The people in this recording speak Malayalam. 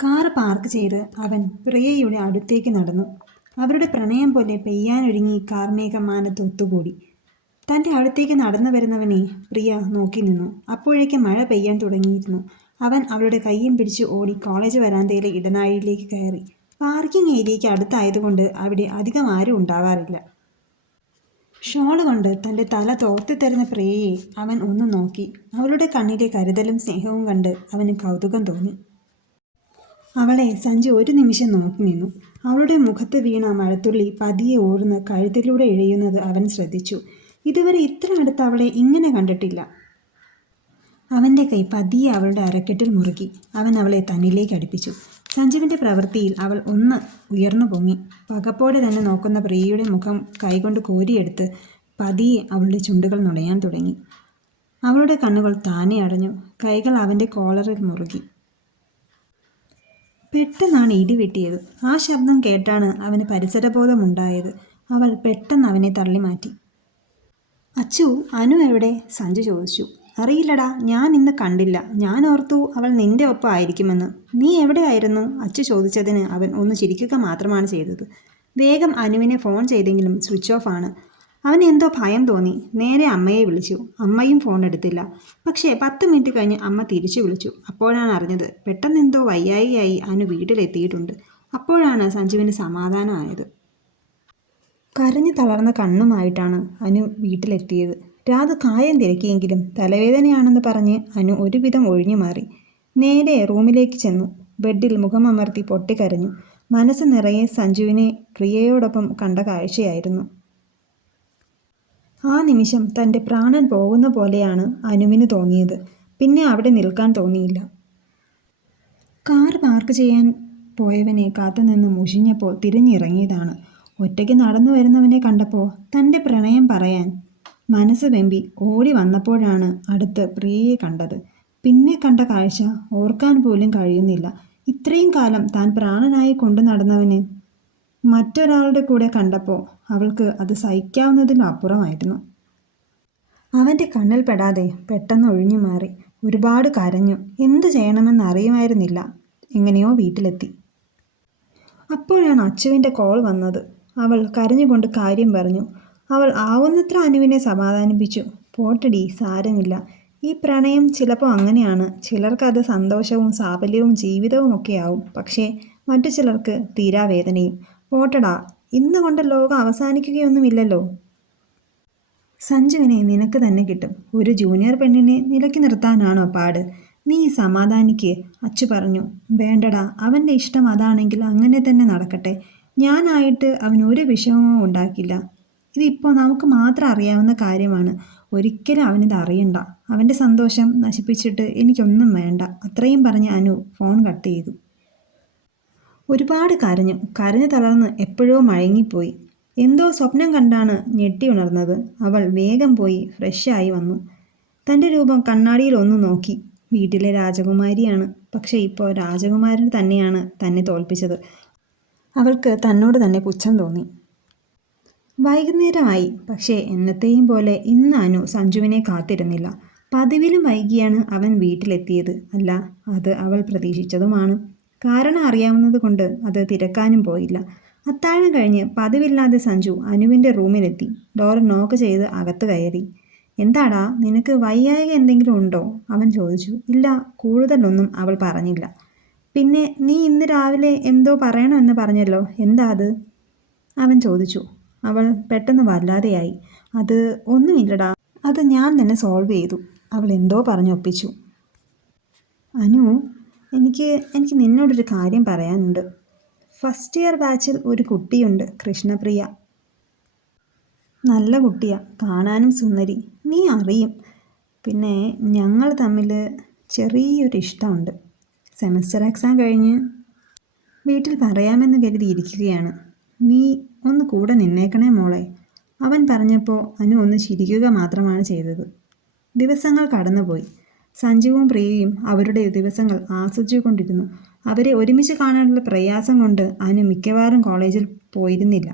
കാർ പാർക്ക് ചെയ്ത് അവൻ പ്രിയയുടെ അടുത്തേക്ക് നടന്നു. അവരുടെ പ്രണയം പോലെ പെയ്യാനൊരുങ്ങി കാർമേഘം മാനത്ത് ഒത്തുകൂടി. തൻ്റെ അടുത്തേക്ക് നടന്നു വരുന്നവനെ പ്രിയ നോക്കി നിന്നു. അപ്പോഴേക്ക് മഴ പെയ്യാൻ തുടങ്ങിയിരുന്നു. അവൻ അവളുടെ കയ്യും പിടിച്ച് ഓടി കോളേജ് വരാന്തയിലെ ഇടനാഴിയിലേക്ക് കയറി. പാർക്കിംഗ് ഏരിയയ്ക്ക് അടുത്തായതുകൊണ്ട് അവിടെ അധികം ആരും ഉണ്ടാവാറില്ല. ഷോള് കൊണ്ട് തൻ്റെ തല തോർത്തി തരുന്ന പ്രിയയെ അവൻ ഒന്ന് നോക്കി. അവളുടെ കണ്ണിലെ കരുതലും സ്നേഹവും കണ്ട് അവന് കൗതുകം തോന്നി. അവളെ സഞ്ജു ഒരു നിമിഷം നോക്കി നിന്നു. അവളുടെ മുഖത്ത് വീണ മഴത്തുള്ളി പതിയെ ഓടുന്ന കഴുത്തിലൂടെ ഇഴയുന്നത് അവൻ ശ്രദ്ധിച്ചു. ഇതുവരെ ഇത്ര അടുത്ത് അവളെ ഇങ്ങനെ കണ്ടിട്ടില്ല. അവൻ്റെ കൈ പതിയെ അവളുടെ അരക്കെട്ടിൽ മുറുകി. അവൻ അവളെ തന്നിലേക്ക് അടുപ്പിച്ചു. സഞ്ജുവിൻ്റെ പ്രവൃത്തിയിൽ അവൾ ഒന്ന് ഉയർന്നു പൊങ്ങി. പകപ്പോടെ തന്നെ നോക്കുന്ന പ്രിയയുടെ മുഖം കൈകൊണ്ട് കോരിയെടുത്ത് പതിയെ അവളുടെ ചുണ്ടുകൾ നുണയാൻ തുടങ്ങി. അവളുടെ കണ്ണുകൾ താനെ അടഞ്ഞു. കൈകൾ അവൻ്റെ കോളറിൽ മുറുകി. പെട്ടെന്നാണ് ഇടിവെട്ടിയത്. ആ ശബ്ദം കേട്ടാണ് അവന് പരിസരബോധമുണ്ടായത്. അവൾ പെട്ടെന്ന് അവനെ തള്ളി മാറ്റി. അച്ചു, അനു എവിടെ? സഞ്ജു ചോദിച്ചു. അറിയില്ലടാ, ഞാൻ ഇന്ന് കണ്ടില്ല. ഞാൻ ഓർത്തു അവൾ നിന്റെ ഒപ്പം ആയിരിക്കുമെന്ന്. നീ എവിടെയായിരുന്നു? അച്ചു ചോദിച്ചതിന് അവൻ ഒന്ന് ചിരിക്കുക മാത്രമാണ് ചെയ്തത്. വേഗം അനുവിനെ ഫോൺ ചെയ്തെങ്കിലും സ്വിച്ച് ഓഫ് ആണ്. അവന് എന്തോ ഭയം തോന്നി. നേരെ അമ്മയെ വിളിച്ചു. അമ്മയും ഫോൺ എടുത്തില്ല. പക്ഷേ 10 മിനിറ്റ് കഴിഞ്ഞ് അമ്മ തിരിച്ചു വിളിച്ചു. അപ്പോഴാണ് അറിഞ്ഞത് പെട്ടെന്നെന്തോ വയ്യായിയായി അനു വീട്ടിലെത്തിയിട്ടുണ്ട്. അപ്പോഴാണ് സഞ്ജുവിന് സമാധാനമായത്. കരഞ്ഞു തളർന്ന കണ്ണുമായിട്ടാണ് അനു വീട്ടിലെത്തിയത്. രാധ കായം തിരക്കിയെങ്കിലും തലവേദനയാണെന്ന് പറഞ്ഞ് അനു ഒരുവിധം ഒഴിഞ്ഞു മാറി. നേരെ റൂമിലേക്ക് ചെന്നു. ബെഡിൽ മുഖമമർത്തി പൊട്ടിക്കരഞ്ഞു. മനസ്സ് നിറയെ സഞ്ജുവിനെ പ്രിയയോടൊപ്പം കണ്ട കാഴ്ചയായിരുന്നു. ആ നിമിഷം തൻ്റെ പ്രാണൻ പോകുന്ന പോലെയാണ് അനുവിന് തോന്നിയത്. പിന്നെ അവിടെ നിൽക്കാൻ തോന്നിയില്ല. കാർ പാർക്ക് ചെയ്യാൻ പോയവനെ കാത്തുനിന്ന് മുഷിഞ്ഞപ്പോൾ തിരിഞ്ഞിറങ്ങിയതാണ്. ഒറ്റയ്ക്ക് നടന്നു വരുന്നവനെ കണ്ടപ്പോൾ തൻ്റെ പ്രണയം പറയാൻ മനസ്സ് വെമ്പി ഓടി വന്നപ്പോഴാണ് അടുത്ത് പ്രിയയെ കണ്ടത്. പിന്നെ കണ്ട കാഴ്ച ഓർക്കാൻ പോലും കഴിയുന്നില്ല. ഇത്രയും കാലം താൻ പ്രാണനായി കൊണ്ടു നടന്നവന് മറ്റൊരാളുടെ കൂടെ കണ്ടപ്പോൾ അവൾക്ക് അത് സഹിക്കാവുന്നതിനും അപ്പുറമായിരുന്നു. അവൻ്റെ കണ്ണിൽ പെടാതെ പെട്ടെന്ന് ഒഴിഞ്ഞു മാറി. ഒരുപാട് കരഞ്ഞു. എന്തു ചെയ്യണമെന്ന് അറിയുമായിരുന്നില്ല. എങ്ങനെയോ വീട്ടിലെത്തി. അപ്പോഴാണ് അച്ചുവിൻ്റെ കോൾ വന്നത്. അവൾ കരഞ്ഞുകൊണ്ട് കാര്യം പറഞ്ഞു. അവൾ ആവുന്നത്ര അനുവിനെ സമാധാനിപ്പിച്ചു. പോട്ടടി, സാരമില്ല. ഈ പ്രണയം ചിലപ്പോൾ അങ്ങനെയാണ്. ചിലർക്കത് സന്തോഷവും സാഫല്യവും ജീവിതവും ഒക്കെയാവും. പക്ഷേ മറ്റു ചിലർക്ക് തീരാവേദനയും. പോട്ടടാ, ഇന്നുകൊണ്ട് ലോകം അവസാനിക്കുകയൊന്നുമില്ലല്ലോ. സഞ്ജുവിനെ നിനക്ക് തന്നെ കിട്ടും. ഒരു ജൂനിയർ പെണ്ണിനെ നിലയ്ക്ക് നിർത്താനാണോ പാട്? നീ സമാധാനിക്ക്, അച്ചു പറഞ്ഞു. വേണ്ടടാ, അവൻ്റെ ഇഷ്ടം അതാണെങ്കിൽ അങ്ങനെ തന്നെ നടക്കട്ടെ. ഞാനായിട്ട് അവനൊരു വിഷമവും ഉണ്ടാക്കില്ല. ഇതിപ്പോൾ നമുക്ക് മാത്രം അറിയാവുന്ന കാര്യമാണ്. ഒരിക്കലും അവനിത് അറിയണ്ട. അവൻ്റെ സന്തോഷം നശിപ്പിച്ചിട്ട് എനിക്കൊന്നും വേണ്ട. അത്രയും പറഞ്ഞ് അനു ഫോൺ കട്ട് ചെയ്തു. ഒരുപാട് കരഞ്ഞു. കരഞ്ഞു തളർന്ന് എപ്പോഴോ മയങ്ങിപ്പോയി. എന്തോ സ്വപ്നം കണ്ടാണ് ഞെട്ടി ഉണർന്നത്. അവൾ വേഗം പോയി ഫ്രഷായി വന്നു. തൻ്റെ രൂപം കണ്ണാടിയിൽ ഒന്ന് നോക്കി. വീട്ടിലെ രാജകുമാരിയാണ്. പക്ഷേ ഇപ്പോൾ രാജകുമാരൻ തന്നെയാണ് തന്നെ തോൽപ്പിച്ചത്. അവൾക്ക് തന്നോട് തന്നെ പുച്ഛം തോന്നി. വൈകുന്നേരമായി. പക്ഷേ എന്നത്തെയും പോലെ ഇന്ന് അനു സഞ്ജുവിനെ കാത്തിരുന്നില്ല. പതിവിലും വൈകിയാണ് അവൻ വീട്ടിലെത്തിയത്. അല്ല, അത് അവൾ പ്രതീക്ഷിച്ചതുമാണ്. കാരണം അറിയാവുന്നത് കൊണ്ട് അത് തിരക്കാനും പോയില്ല. അത്താഴം കഴിഞ്ഞ് പതിവില്ലാതെ സഞ്ജു അനുവിൻ്റെ റൂമിലെത്തി. ഡോർ നോക്ക് ചെയ്ത് അകത്ത് കയറി. എന്താടാ, നിനക്ക് വയ്യായ്ക എന്തെങ്കിലും ഉണ്ടോ? അവൻ ചോദിച്ചു. ഇല്ല, കൂടുതലൊന്നും അവൾ പറഞ്ഞില്ല. പിന്നെ നീ ഇന്ന് രാവിലെ എന്തോ പറയണമെന്ന് പറഞ്ഞല്ലോ, എന്താ അത്? അവൻ ചോദിച്ചു. അവൾ പെട്ടെന്ന് വല്ലാതെയായി. അത് ഒന്നുമില്ലടാ, അത് ഞാൻ തന്നെ സോൾവ് ചെയ്തു. അവൾ എന്തോ പറഞ്ഞൊപ്പിച്ചു. അനു, എനിക്ക് നിന്നോടൊരു കാര്യം പറയാനുണ്ട്. ഫസ്റ്റ് ഇയർ ബാച്ചിൽ ഒരു കുട്ടിയുണ്ട്, കൃഷ്ണപ്രിയ. നല്ല കുട്ടിയാ, കാണാനും സുന്ദരി. നീ അറിയും. പിന്നെ ഞങ്ങൾ തമ്മിൽ ചെറിയൊരു ഇഷ്ടമുണ്ട്. സെമസ്റ്റർ എക്സാം കഴിഞ്ഞ് വീട്ടിൽ പറയാമെന്ന് കരുതിയിരിക്കുകയാണ്. നീ ഒന്ന് കൂടെ നിന്നേക്കണേ മോളെ. അവൻ പറഞ്ഞപ്പോൾ അനു ഒന്ന് ചിരിക്കുക മാത്രമാണ് ചെയ്തത്. ദിവസങ്ങൾ കടന്നുപോയി. സഞ്ജുവും പ്രിയയും അവരുടെ ദിവസങ്ങൾ ആസ്വദിച്ചുകൊണ്ടിരുന്നു. അവരെ ഒരുമിച്ച് കാണാനുള്ള പ്രയാസം കൊണ്ട് അനു മിക്കവാറും കോളേജിൽ പോയിരുന്നില്ല.